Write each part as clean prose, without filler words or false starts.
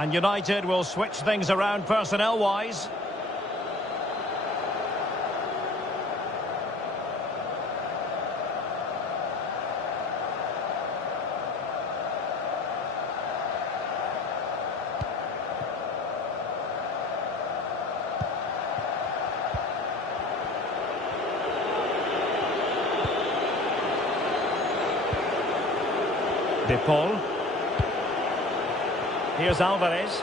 And United will switch things around personnel-wise. De Paul. Here's Alvarez.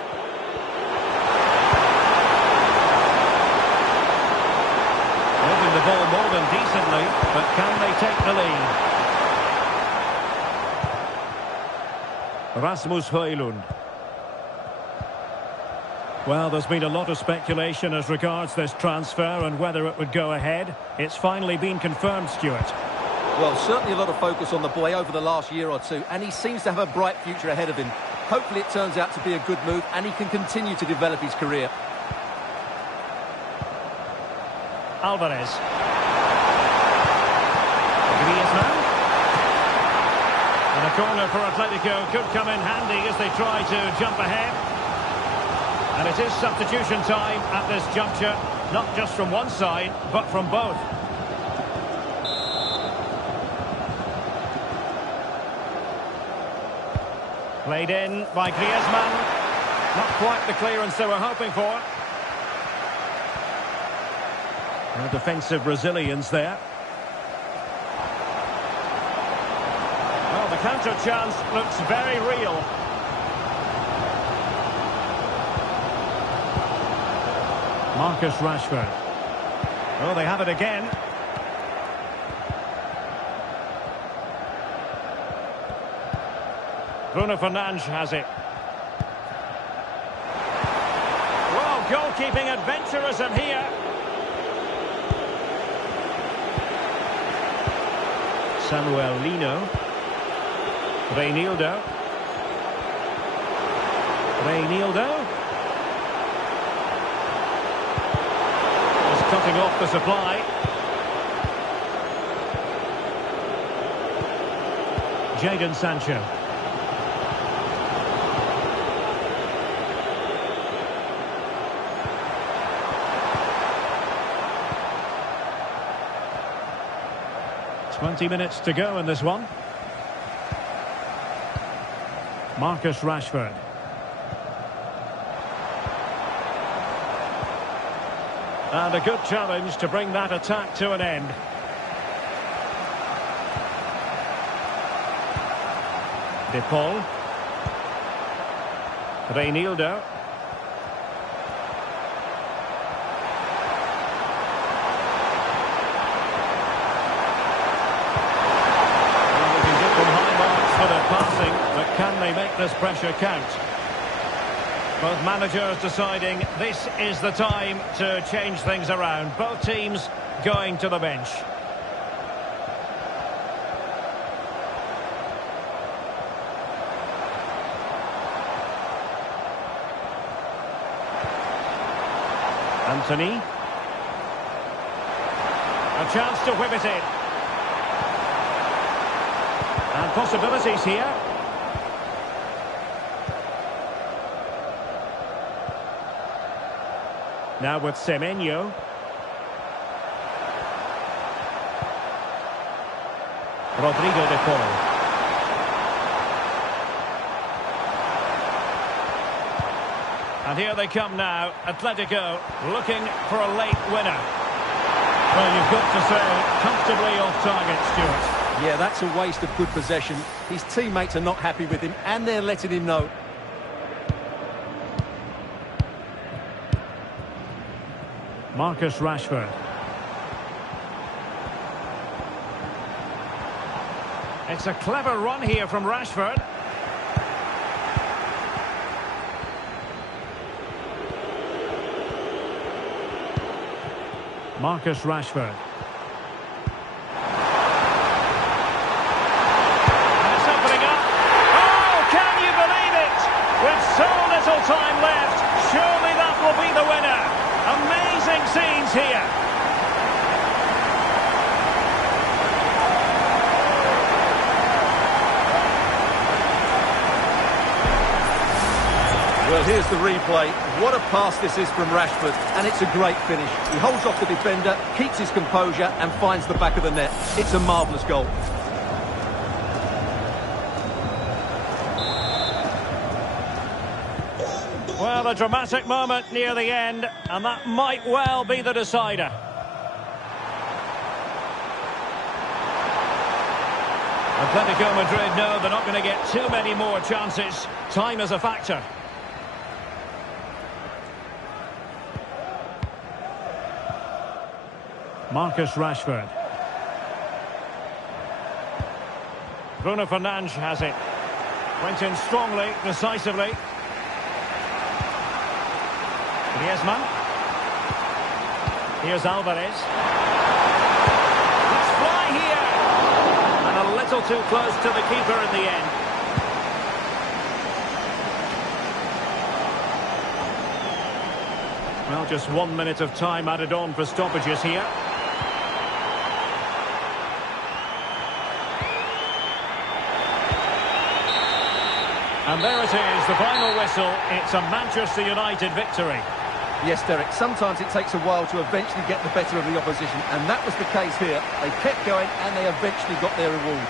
Moving the ball more than decently, but can they take the lead? Rasmus Højlund. Well, there's been a lot of speculation as regards this transfer and whether it would go ahead. It's finally been confirmed, Stuart. Well, certainly a lot of focus on the boy over the last year or two, and he seems to have a bright future ahead of him. Hopefully it turns out to be a good move, and he can continue to develop his career. Alvarez. Griezmann. And a corner for Atletico could come in handy as they try to jump ahead. And it is substitution time at this juncture, not just from one side, but from both. Played in by Griezmann. Not quite the clearance they were hoping for. No defensive Brazilians there. Well, the counter chance looks very real. Marcus Rashford. Oh, they have it again. Bruno Fernandes has it. Well, goalkeeping adventurism here. Samuel Lino. Reinildo. Just cutting off the supply. Jadon Sancho. Twenty minutes to go in this one. Marcus Rashford. And a good challenge to bring that attack to an end. De Paul. Reinildo. Passing, but can they make this pressure count? Both managers deciding this is the time to change things around. Both teams going to the bench. Anthony. A chance to whip it in. And possibilities here. Now with Semenyo. Rodrigo de Paul. And here they come now. Atletico looking for a late winner. Well, you've got to say, comfortably off target, Stuart. Yeah, that's a waste of good possession. His teammates are not happy with him, and they're letting him know. Marcus Rashford. It's a clever run here from Rashford. Marcus Rashford. Time left. Surely that will be the winner. Amazing scenes here. Well, here's the replay. What a pass this is from Rashford, and it's a great finish. He holds off the defender, keeps his composure, and finds the back of the net. It's a marvellous goal. Well, a dramatic moment near the end, and that might well be the decider. Atletico Madrid know they're not going to get too many more chances. Time is a factor. Marcus Rashford. Bruno Fernandes has it. Went in strongly, decisively. Griezmann. Here's Alvarez. Let's fly here. And a little too close to the keeper in the end. Well, just 1 minute of time added on for stoppages here. And there it is, the final whistle. It's a Manchester United victory. Yes, Derek, sometimes it takes a while to eventually get the better of the opposition, and that was the case here. They kept going, and they eventually got their reward.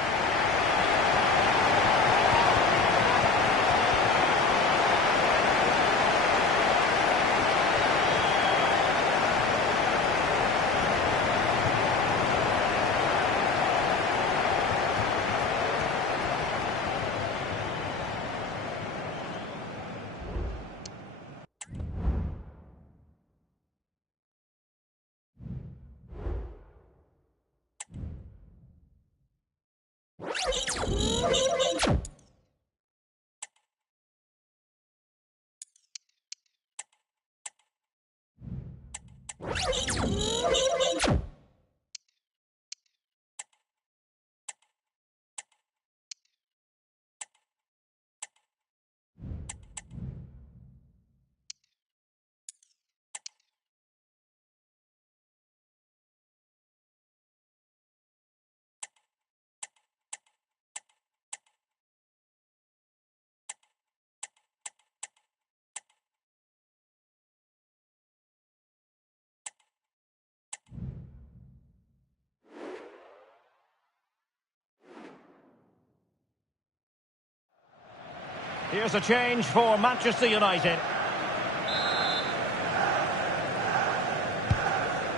Here's a change for Manchester United.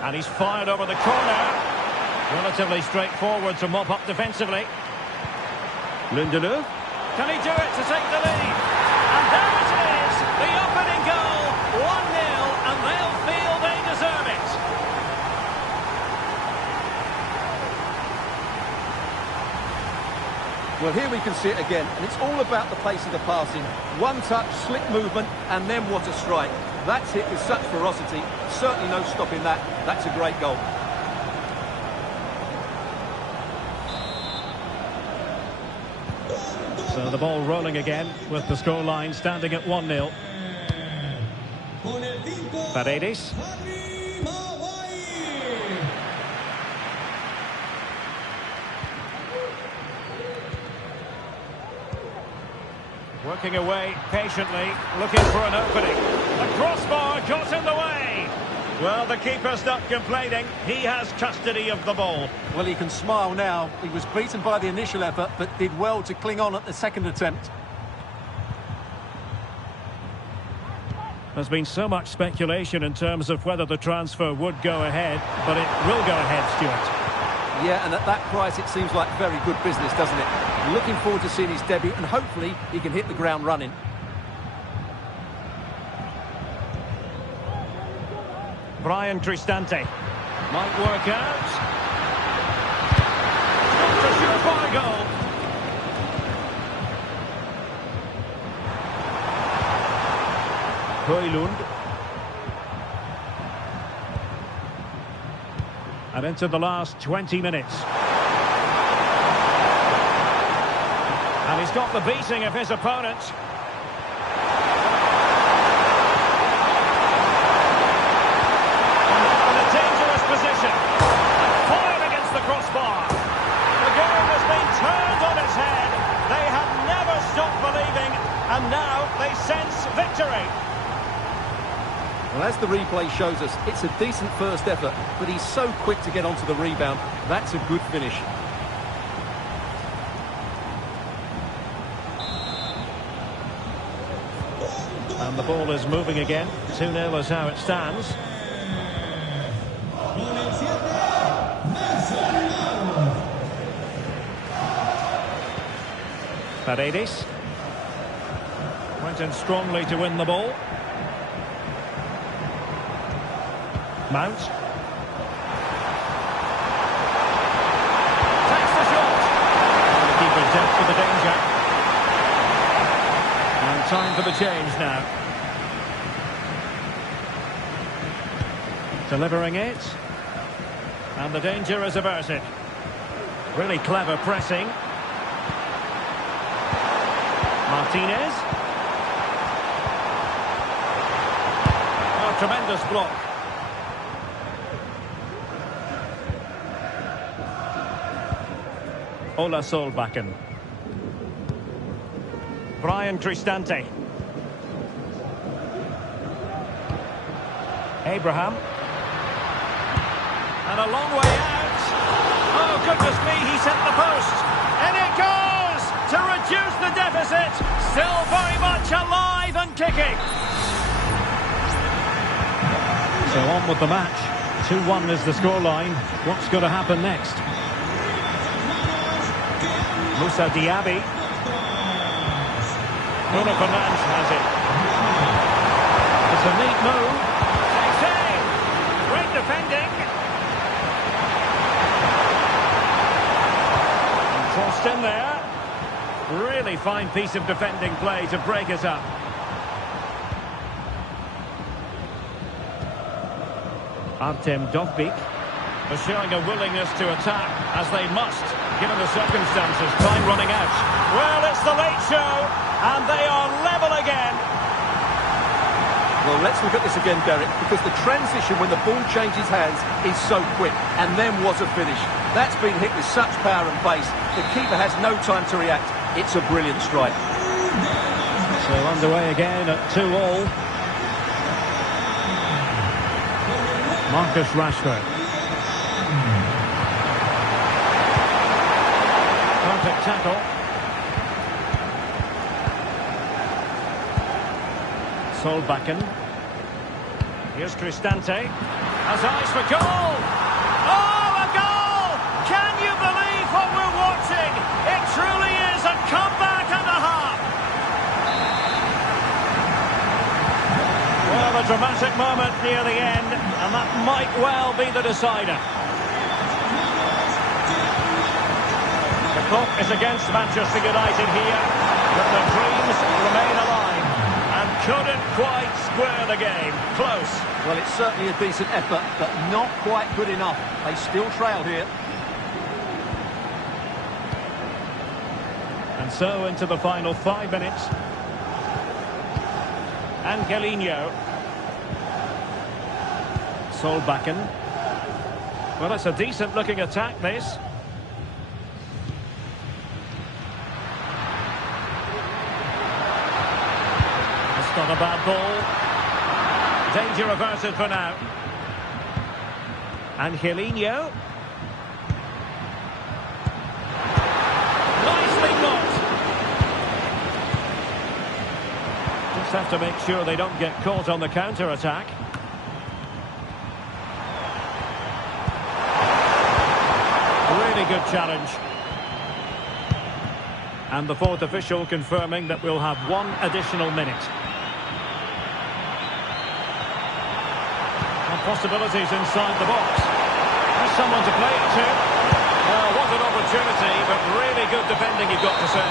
And he's fired over the corner. Relatively straightforward to mop up defensively. Lindelöf. Can he do it to take the lead? And there it is, the opening goal. 1-0, and they'll feel they deserve it. Well, here we can see it again, and it's all about the pace of the passing. One touch, slick movement, and then what a strike. That's hit with such ferocity. Certainly no stopping that. That's a great goal. So the ball rolling again with the scoreline standing at 1-0. Paredes. Working away patiently, looking for an opening. The crossbar got in the way. Well, the keeper's not complaining. He has custody of the ball. Well, he can smile now. He was beaten by the initial effort, but did well to cling on at the second attempt. There's been so much speculation in terms of whether the transfer would go ahead, but it will go ahead, Stuart. Yeah, and at that price, it seems like very good business, doesn't it? Looking forward to seeing his debut, and hopefully he can hit the ground running. Brian Cristante might work out. Not a surefire goal. Højlund. And into the last 20 minutes. And he's got the beating of his opponent. In a dangerous position. And fired against the crossbar. The game has been turned on its head. They have never stopped believing. And now they sense victory. the replay shows us, it's a decent first effort, but he's so quick to get onto the rebound. That's a good finish. And the ball is moving again. 2-0 is how it stands. Paredes went in strongly to win the ball. Mount takes the shot. The keeper dealt with the danger. And time for the change now. Delivering it. And the danger is averted. Really clever pressing. Martinez. Oh, tremendous block. Ola Solbakken. Brian Cristante. Abraham. And a long way out. Oh, goodness me, he sent the post. And it goes to reduce the deficit. Still very much alive and kicking. So on with the match. 2-1 is the scoreline. What's going to happen next? Moussa Diaby. Bruno Fernandes has it. It's a neat move. Save! Great defending. And crossed in there. Really fine piece of defending play to break it up. Artem Dovbyk are showing a willingness to attack, as they must, given the circumstances. Time running out. Well, it's the late show, and they are level again. Well, let's look at this again, Derek, because the transition when the ball changes hands is so quick, and then what a finish. That's been hit with such power and pace. The keeper has no time to react. It's a brilliant strike. So underway again at 2-2. Marcus Rashford. Perfect tackle. Solbakken. Here's Cristante. Has eyes for goal. Oh, a goal! Can you believe what we're watching? It truly is a comeback and a half. Well, a dramatic moment near the end, and that might well be the decider. The clock is against Manchester United here, but the dreams remain alive and couldn't quite square the game. Close. Well, it's certainly a decent effort, but not quite good enough. They still trail here. And so into the final 5 minutes. Angelino. Solbakken. Well, it's a decent-looking attack, this. It's not a bad ball. Danger averted for now. Angelino. Nicely blocked. Just have to make sure they don't get caught on the counter-attack. Really good challenge. And the fourth official confirming that we'll have 1 additional minute. And possibilities inside the box. There's someone to play it to. Oh, what an opportunity, but really good defending, you've got to say.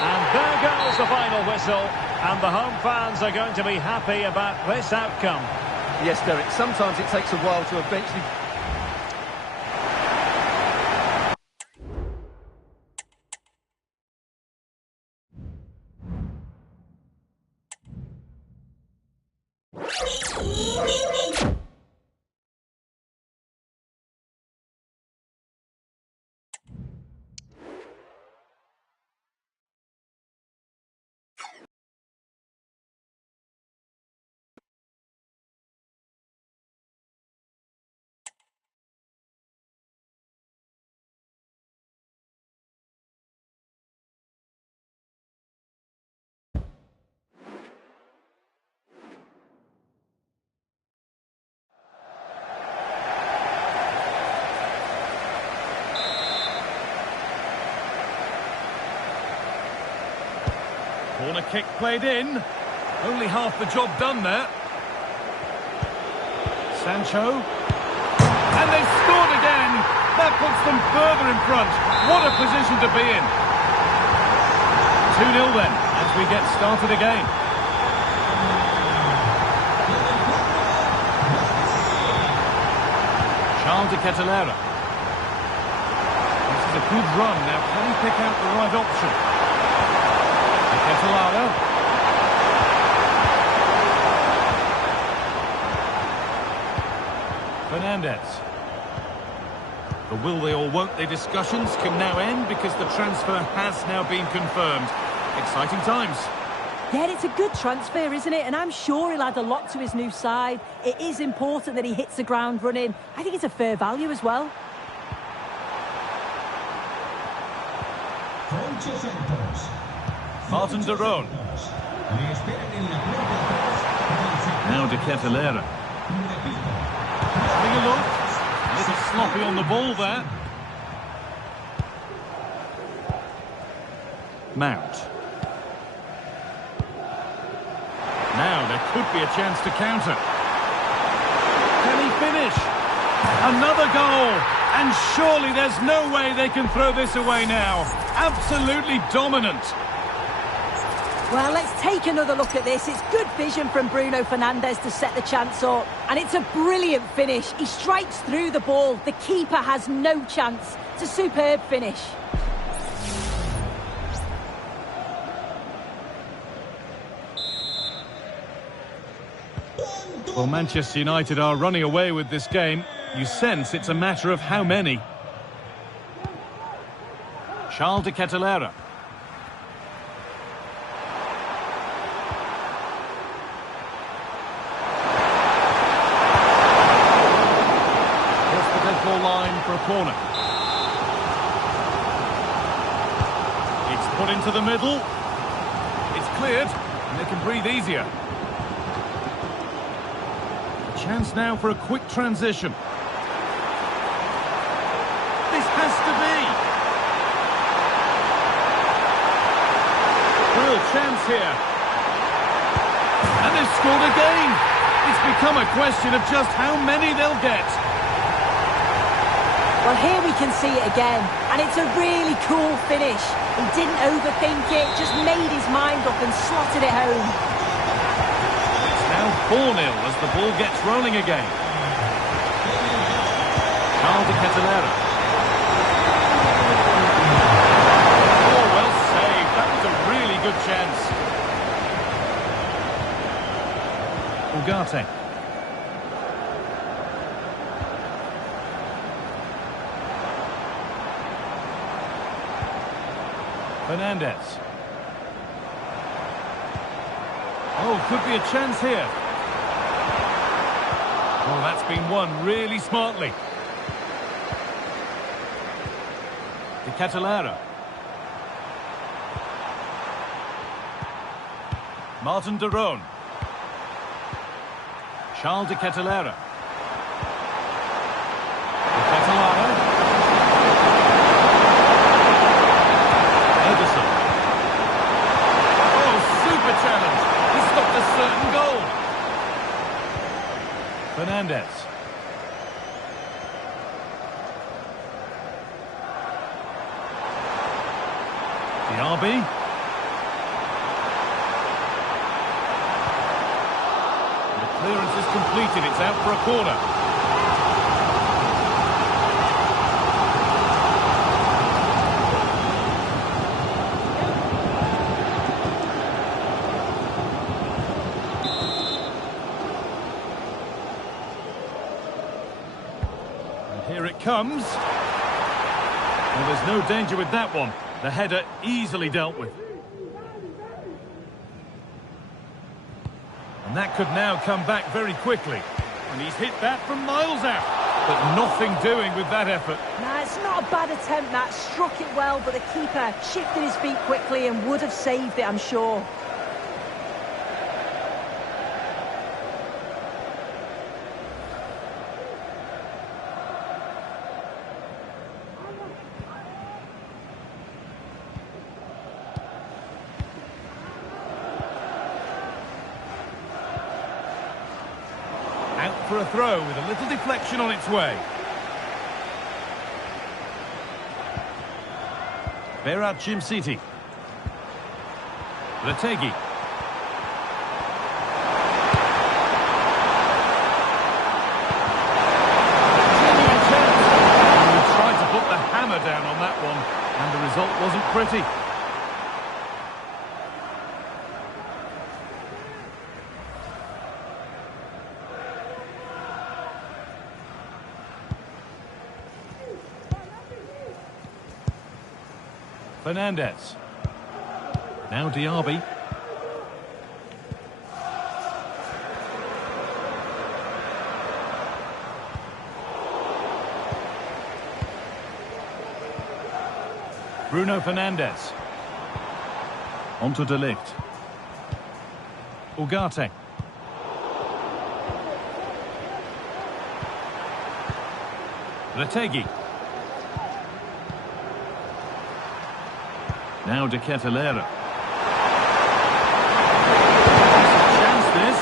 And there goes the final whistle. And the home fans are going to be happy about this outcome. Yes, Derek, sometimes it takes a while to eventually Corner kick played in. Only half the job done there. Sancho. And they've scored again. That puts them further in front. What a position to be in. 2-0 then, as we get started again. Charles de Ketelera. This is a good run. Now, can he pick out the right option? De Ketelera. Fernandez. The will they or won't they discussions can now end because the transfer has now been confirmed. Exciting times. Yeah, it's a good transfer, isn't it? And I'm sure he'll add a lot to his new side. It is important that he hits the ground running. I think it's a fair value as well. Martin de Roon. Now de Ketelera. Having a look. A little sloppy on the ball there. Mount. Now there could be a chance to counter. Can he finish? Another goal. And surely there's no way they can throw this away now. Absolutely dominant. Well, let's take another look at this. It's good vision from Bruno Fernandes to set the chance up. And it's a brilliant finish. He strikes through the ball. The keeper has no chance. It's a superb finish. Well, Manchester United are running away with this game. You sense it's a matter of how many. Charles de Ketelera. Line for a corner. It's put into the middle. It's cleared, and they can breathe easier. A chance now for a quick transition. This has to be. Real chance here. And they've scored again. It's become a question of just how many they'll get. Well, here we can see it again, and it's a really cool finish. He didn't overthink it, just made his mind up and slotted it home. It's now 4-0 as the ball gets rolling again. Charles de Ketelera. Oh, well saved. That was a really good chance. Ugarte. Fernandez. Oh, could be a chance here. Oh, that's been won really smartly. De Ketelera. Martin de Roon. Charles de Ketelera. De Ketelera. Challenge. He stopped a certain goal. Fernandez. Diaby. The clearance is completed. It's out for a corner. Here it comes. Well, there's no danger with that one. The header easily dealt with. And that could now come back very quickly. And he's hit that from miles out. But nothing doing with that effort. Nah, it's not a bad attempt, that. Struck it well, but the keeper shifted his feet quickly and would have saved it, I'm sure. Out for a throw with a little deflection on its way. Berat City. Retegi. Tried to put the hammer down on that one, and the result wasn't pretty. Fernandez. Now Diaby. Bruno Fernandes. Onto De Ligt. Ugarte. Retegi. Now De Ketelaere. Chance this.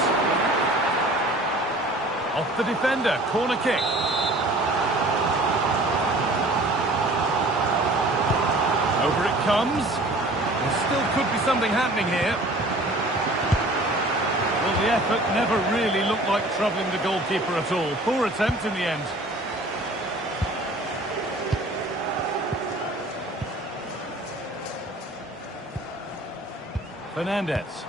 Off the defender, corner kick. Over it comes. There still could be something happening here. Well, the effort never really looked like troubling the goalkeeper at all. Poor attempt in the end. Fernandez.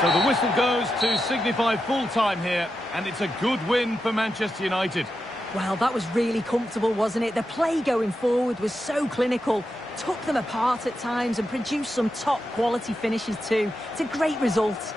So the whistle goes to signify full time here, and it's a good win for Manchester United. Well, that was really comfortable, wasn't it? The play going forward was so clinical, took them apart at times and produced some top quality finishes too. It's a great result.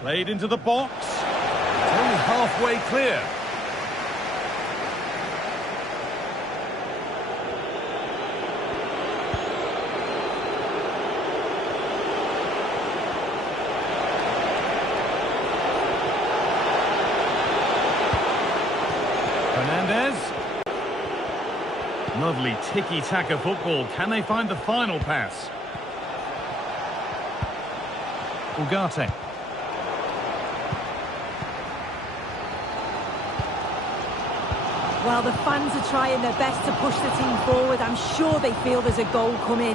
Played into the box. It's only halfway clear. Fernandez. Lovely tiki-taka football. Can they find the final pass? Ugarte. Well, the fans are trying their best to push the team forward. I'm sure they feel there's a goal coming.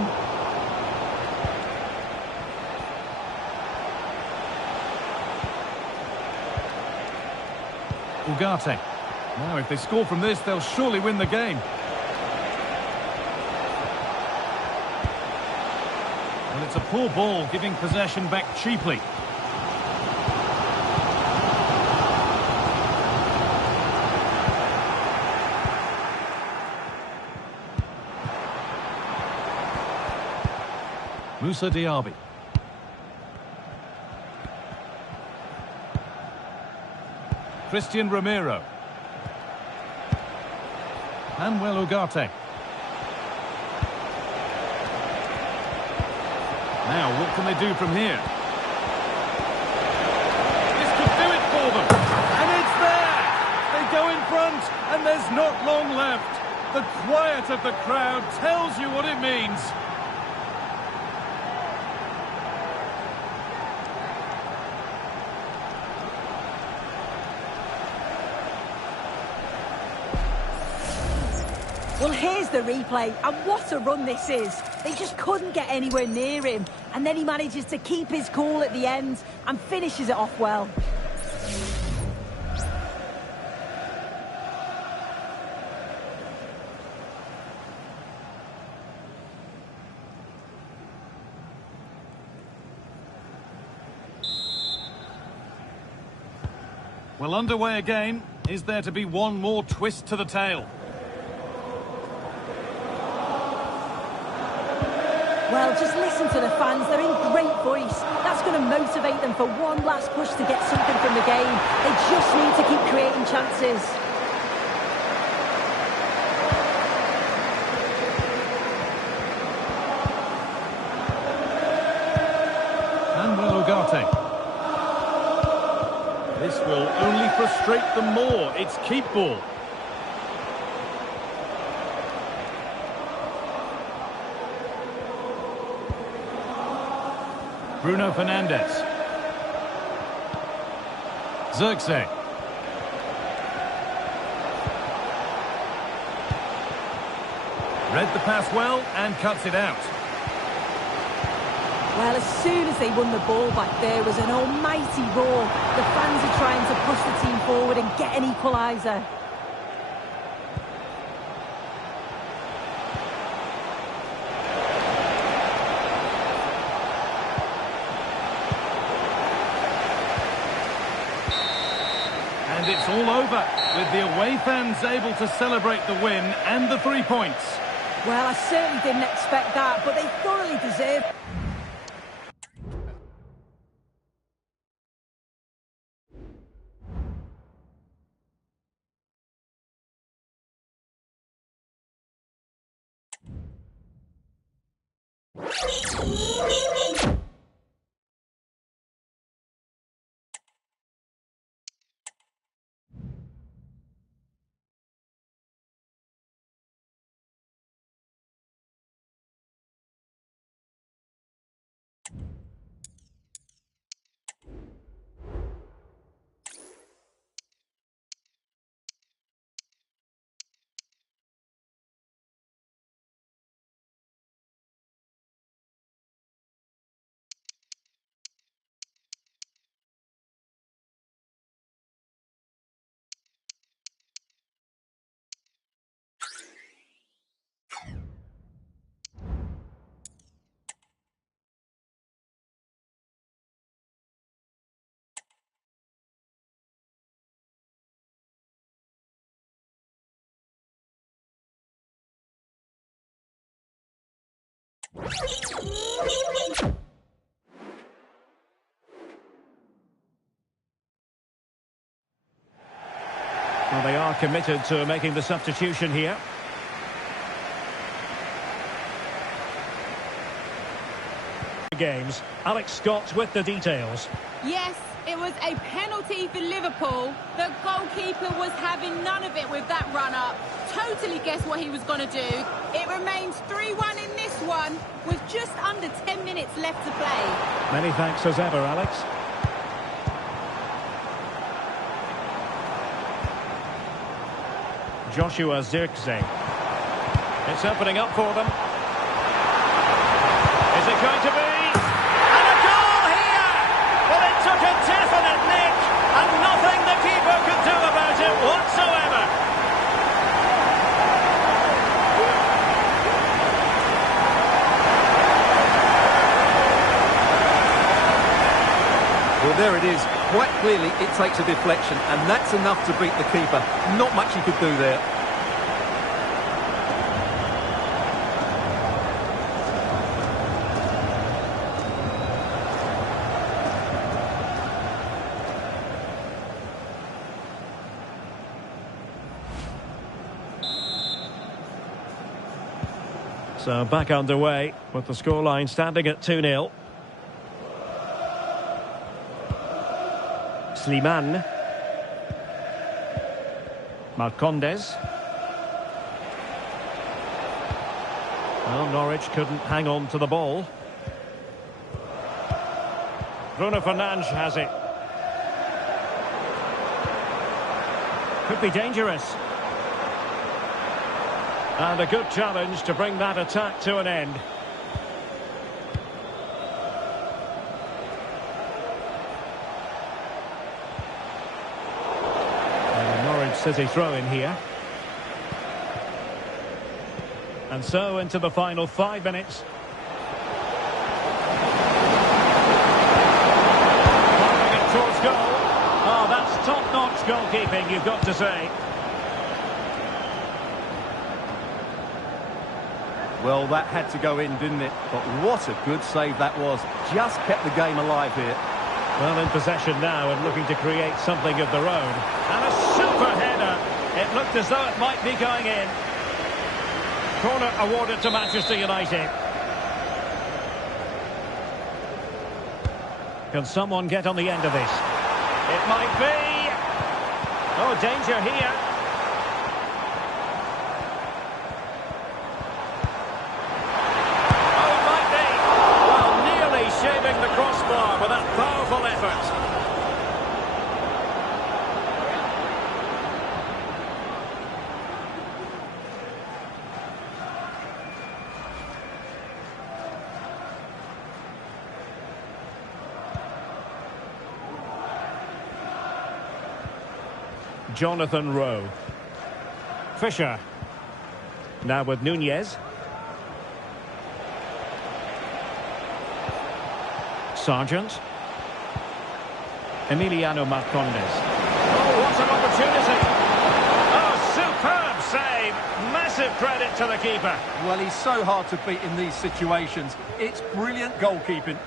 Ugarte. Now, if they score from this, they'll surely win the game. Well, it's a poor ball, giving possession back cheaply. Moussa Diaby. Christian Romero. Manuel Ugarte. Now, what can they do from here? This could do it for them. And it's there! They go in front, and there's not long left. The quiet of the crowd tells you what it means. Well, here's the replay, and what a run this is. They just couldn't get anywhere near him, and then he manages to keep his cool at the end and finishes it off well. Well, underway again. Is there to be one more twist to the tale? Well, just listen to the fans. They're in great voice. That's going to motivate them for one last push to get something from the game. They just need to keep creating chances. Manuel Ugarte. This will only frustrate them more. It's keep ball. Bruno Fernandes. Zirkzee. Read the pass well and cuts it out. Well, as soon as they won the ball back, there was an almighty roar. The fans are trying to push the team forward and get an equaliser. And it's all over, with the away fans able to celebrate the win and the 3 points. Well, I certainly didn't expect that, but they thoroughly deserved it. Well, they are committed to making the substitution here. Games. Alex Scott with the details. Yes, it was a penalty for Liverpool. The goalkeeper was having none of it with that run-up. Totally guessed what he was going to do. It remains 3-1 in this one, with just under 10 minutes left to play. Many thanks as ever, Alex. Joshua Zirkzee. It's opening up for them. Is it going to be? And a goal here! Well, it took a definite nick, and nothing the keeper could do about it whatsoever. Well, there it is. Quite clearly, it takes a deflection, and that's enough to beat the keeper. Not much he could do there. So back underway with the scoreline standing at 2-0. Slimane. Marcondes. Well, Norwich couldn't hang on to the ball. Bruno Fernandes has it. Could be dangerous. And a good challenge to bring that attack to an end. Norwich City throw in here. And so into the final 5 minutes. Firing it towards goal. Oh, that's top-notch goalkeeping, you've got to say. Well, that had to go in, didn't it? But what a good save that was. Just kept the game alive here. Well, in possession now and looking to create something of their own. And a super header. It looked as though it might be going in. Corner awarded to Manchester United. Can someone get on the end of this? It might be. Oh, danger here. Oh, it might be. Well, nearly shaving the crossbar with that powerful effort. Jonathan Rowe. Fisher. Now with Nunez. Sargent. Emiliano Marcondes. Oh, what an opportunity! Oh, superb save! Massive credit to the keeper. Well, he's so hard to beat in these situations. It's brilliant goalkeeping.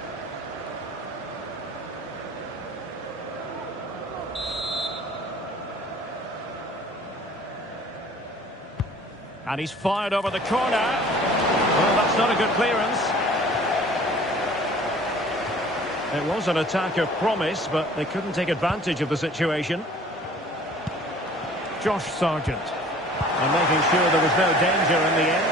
And he's fired over the corner. Well, that's not a good clearance. It was an attack of promise, but they couldn't take advantage of the situation. Josh Sargent. And making sure there was no danger in the end.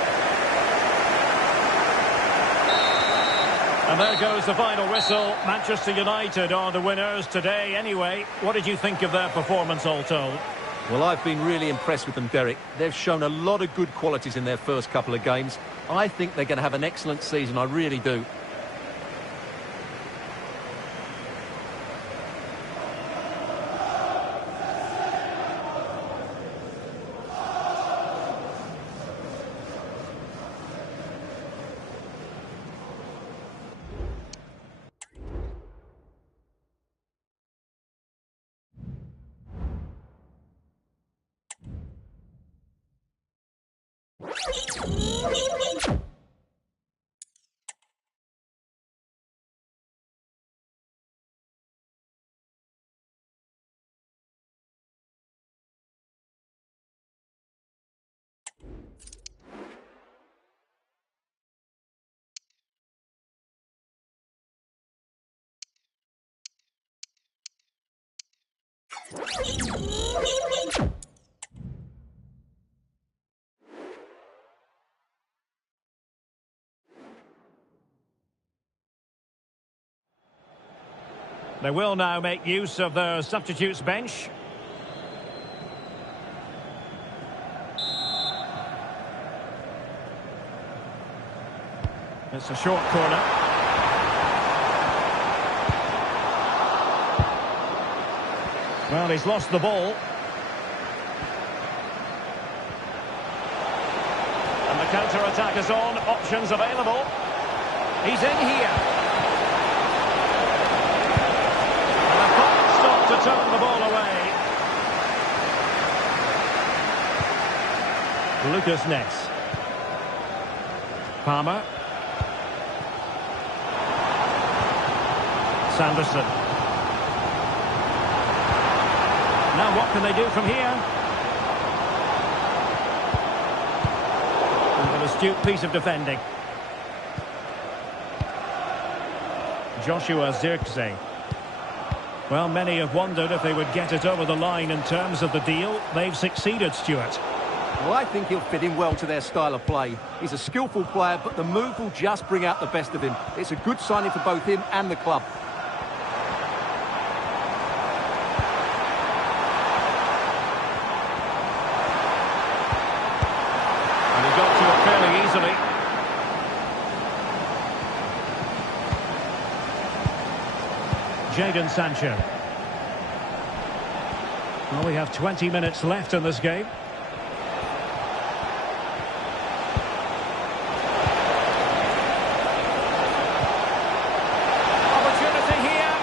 And there goes the final whistle. Manchester United are the winners today anyway. What did you think of their performance all told? Well, I've been really impressed with them, Derek. They've shown a lot of good qualities in their first couple of games. I think they're going to have an excellent season, I really do. They will now make use of their substitutes bench. It's a short corner. Well, he's lost the ball. And the counter-attack is on. Options available. He's in here. And a fine stop to turn the ball away. Lucas Ness. Palmer. Sanderson. Now what can they do from here? And it was astute piece of defending. Joshua Zirkzee. Well, many have wondered if they would get it over the line in terms of the deal. They've succeeded, Stuart. Well, I think he'll fit in well to their style of play. He's a skillful player, but the move will just bring out the best of him. It's a good signing for both him and the club. And he got to it fairly easily. Jadon Sancho. Well, we have 20 minutes left in this game. Opportunity here.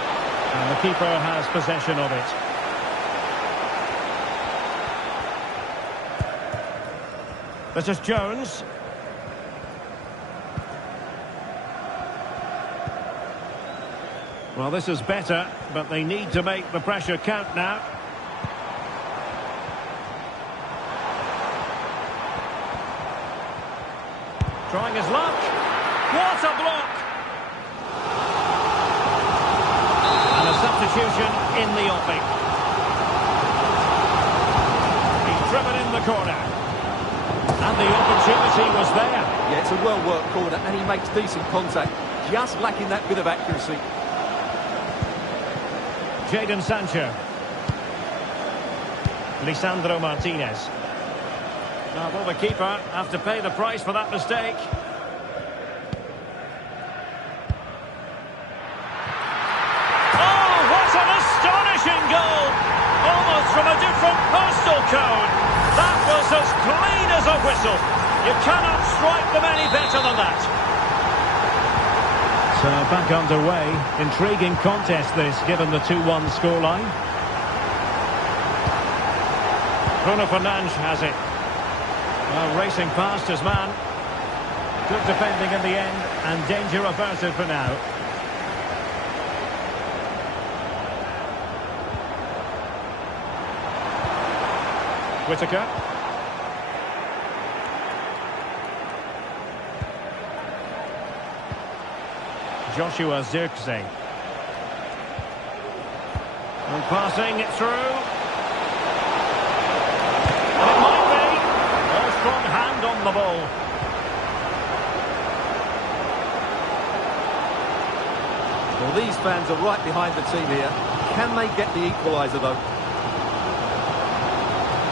And the keeper has possession of it. This is Jones. Well, this is better, but they need to make the pressure count now. Trying his luck. What a block! And a substitution in the offing. He's driven in the corner. And the opportunity was there. Yeah, it's a well-worked corner, and he makes decent contact. Just lacking that bit of accuracy. Jadon Sancho. Lisandro Martinez. Now, will the keeper have to pay the price for that mistake? Oh, what an astonishing goal! Almost from a different postal code. That was as clean as a whistle. You cannot strike them any better than that. So back underway. Intriguing contest this, given the 2-1 scoreline. Bruno Fernandes has it. Well, racing past his man. Good defending in the end, and danger averted for now. Whittaker. Joshua Zirkzee. And passing it through. And it might be. A strong hand on the ball. Well, these fans are right behind the team here. Can they get the equaliser, though?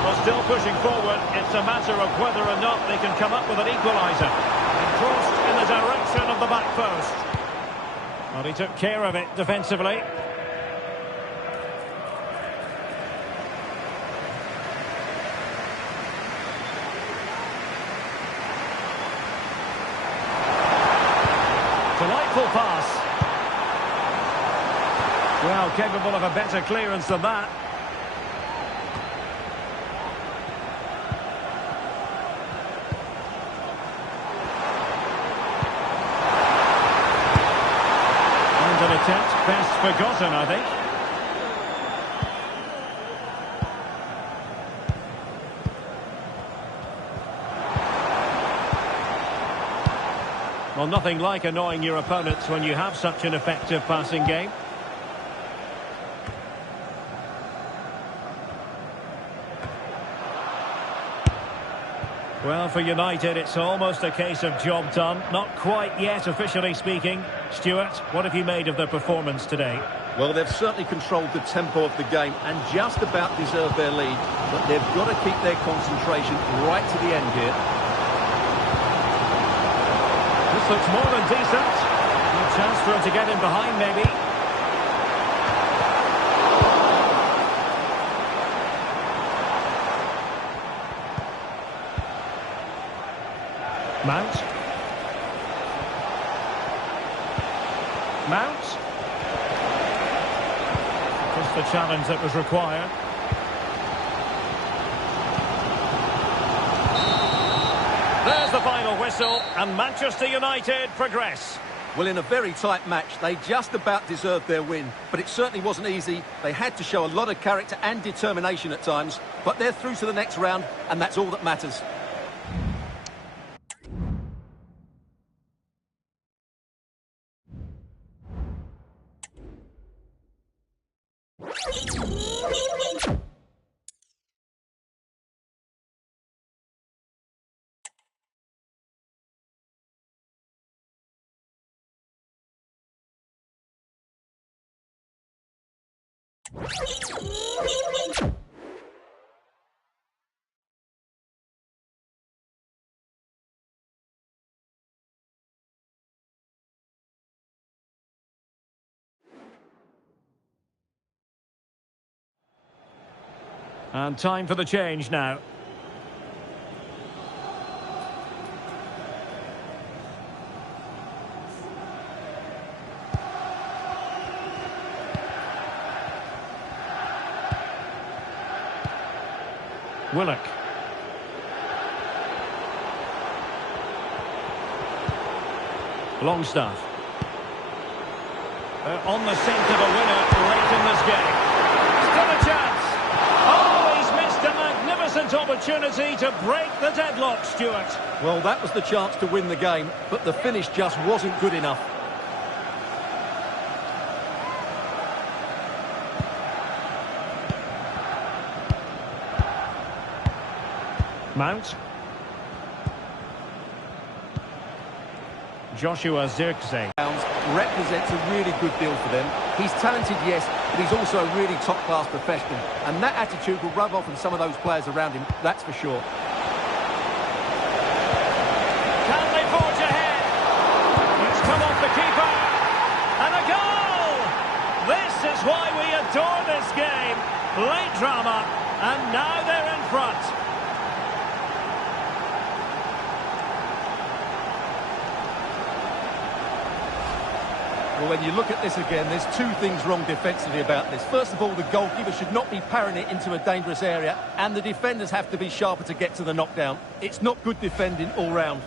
Well, still pushing forward. It's a matter of whether or not they can come up with an equaliser. And crossed in the direction of the back post. Well, he took care of it defensively. Delightful pass. Well, capable of a better clearance than that. An attempt best forgotten, I think. Well, nothing like annoying your opponents when you have such an effective passing game. Well, for United, it's almost a case of job done. Not quite yet, officially speaking. Stuart, what have you made of their performance today? Well, they've certainly controlled the tempo of the game and just about deserved their lead. But they've got to keep their concentration right to the end here. This looks more than decent. A chance for him to get in behind, maybe. Mount. Mount. Just the challenge that was required. There's the final whistle, and Manchester United progress. Well, in a very tight match, they just about deserved their win. But it certainly wasn't easy. They had to show a lot of character and determination at times. But they're through to the next round, and that's all that matters. And time for the change now. Willock. Longstaff. On the scent of a winner late in this game. Still a chance. Oh, he's missed a magnificent opportunity to break the deadlock, Stuart. Well, that was the chance to win the game, but the finish just wasn't good enough. Mount. Joshua Zirkzee. Represents a really good deal for them. He's talented, yes, but he's also a really top-class professional. And that attitude will rub off on some of those players around him, that's for sure. Can they forge ahead? It's come off the keeper. And a goal! This is why we adore this game. Late drama, and now they're in front. Well, when you look at this again, there's two things wrong defensively about this. First of all, the goalkeeper should not be parrying it into a dangerous area, and the defenders have to be sharper to get to the knockdown. It's not good defending all round.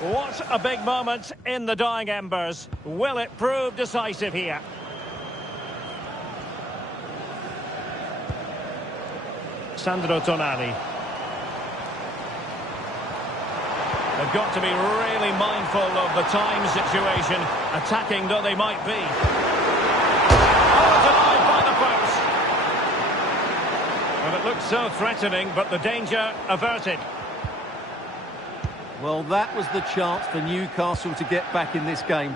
What a big moment in the dying embers. Will it prove decisive here? Sandro Tonali. They've got to be really mindful of the time situation, attacking though they might be. Oh, denied by the post. Well, it looked so threatening, but the danger averted. Well, that was the chance for Newcastle to get back in this game.